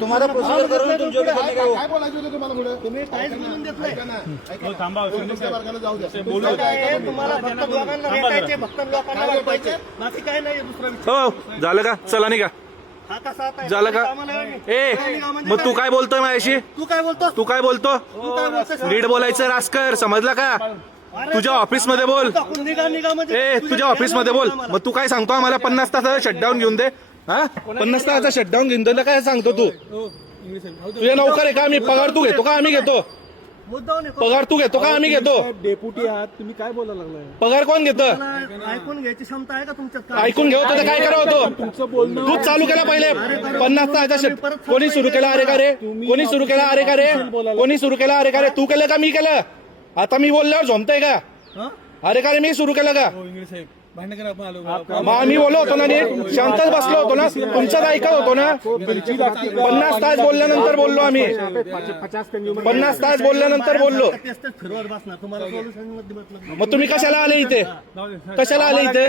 तुम्हाला प्रोसिजर करून तुमच्या काय बोलायचं होतं तुम्हाला पुढे? तुम्ही काहीच बोलून देत नाही. थांबा, जाऊ द्या. तुम्हाला फक्त लोकांना भेटायचे, फक्त लोकांना वाटवायचे, बाकी काय नाही दुसरा विषय. हो झालं का? चला निघा. हा कसा आता झालं का? ए मग तू काय बोलतोय माझ्याशी? तू काय बोलतो? तू काय बोलतो? तू काय बोलतोस? नीट बोलायचं रास्कर, समजला का? तुझ्या ऑफिस मध्ये बोल. निघा म्हणजे ए तुझ्या ऑफिस मध्ये बोल. मग तू काय सांगतो आम्हाला 50 तासाचा शटडाऊन घेऊन दे? हा 50 तासाचा शटडाऊन घेऊन दे काय सांगतो तू? तुझे नौकर आहे का? आम्ही पगार तू घेतो का? आम्ही घेतो मुद्दाम पगार? तू घेतो का? आम्ही घेतो डेप्युटी आहात तुम्ही, काय बोलायला लागलाय? पगार? कोण घेतं? ऐकून घ्यायची क्षमता आहे का तुमच्यात? ऐकून घेऊ तर काय करावं होतं? तुमचं बोलणं तूच चालू केला पहिले 50 तासाचा. कोणी सुरू केला? अरे का रे? कोणी सुरू केला? अरे का रे? कोणी सुरू केला? अरे का रे? तू केलं का मी केलं? आता मी बोलल्यावर झोमतंय का? अरे का रे मी सुरू केलं का? मग आम्ही बोललो होतो ना, शांतच बसलो होतो ना, तुमचंच ऐकत होतो ना. 50 तास बोलल्यानंतर बोललो आम्ही. 50 तास बोलल्यानंतर बोललो. फिरवत बसणार तुम्हाला सोल्युशन मध्ये बसलं. मग तुम्ही कशाला आले इथे? कशाला आले इथे?